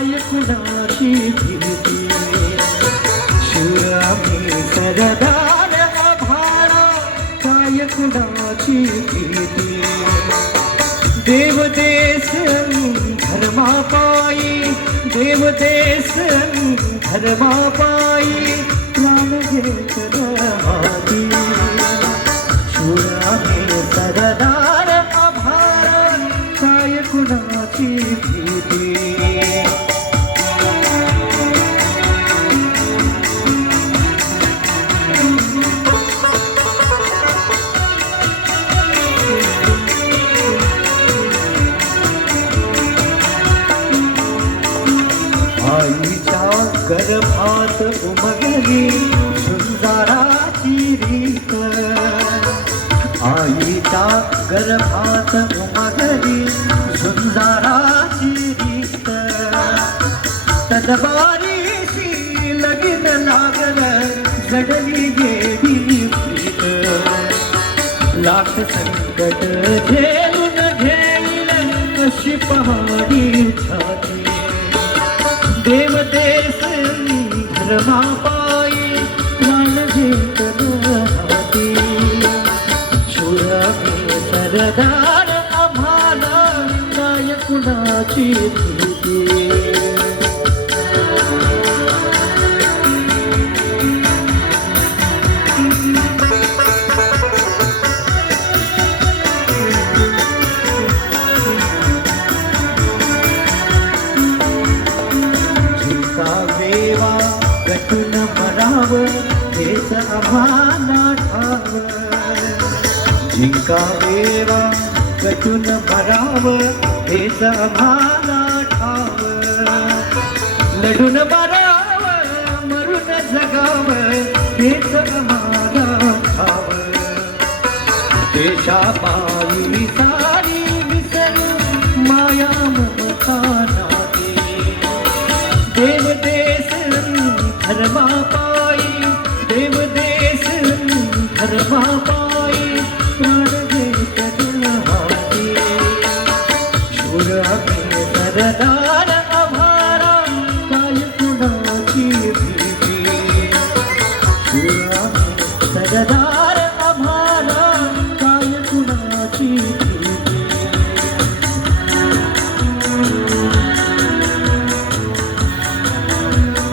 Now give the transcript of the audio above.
काय कुणाची भीती शिवरामी सरदार आभाळा काय कुणाची भीती देव देश धर्मापायी देव देश धर्मापायी प्राण घेतला हाती शिवरामी सरदार आभाळा काय कुणाची भीती आईच्या गर्भात उमगली सुंदराची रीत आईच्या गर्भात उमगली सुंदराची रीत तदबारीशी लगीन लागलं जडली गेली प्रीत लाख संकट झेलून घेईल कशी पहाडी छाती देव देश धर्मापायी प्राण घेतला हाती शिवरामी सरदार आम्हाला काय कुणाची भीती देवा कटून मराव हेच आम्हाला ठाव जिंका देवा कटून मराव हेच आम्हाला ठाव लढून मराव मरून जगाव हेच आम्हाला ठाव देशापायी सारी विसरू माया ममता नाती देव देश धर्मापायी देव देश धर्मापायी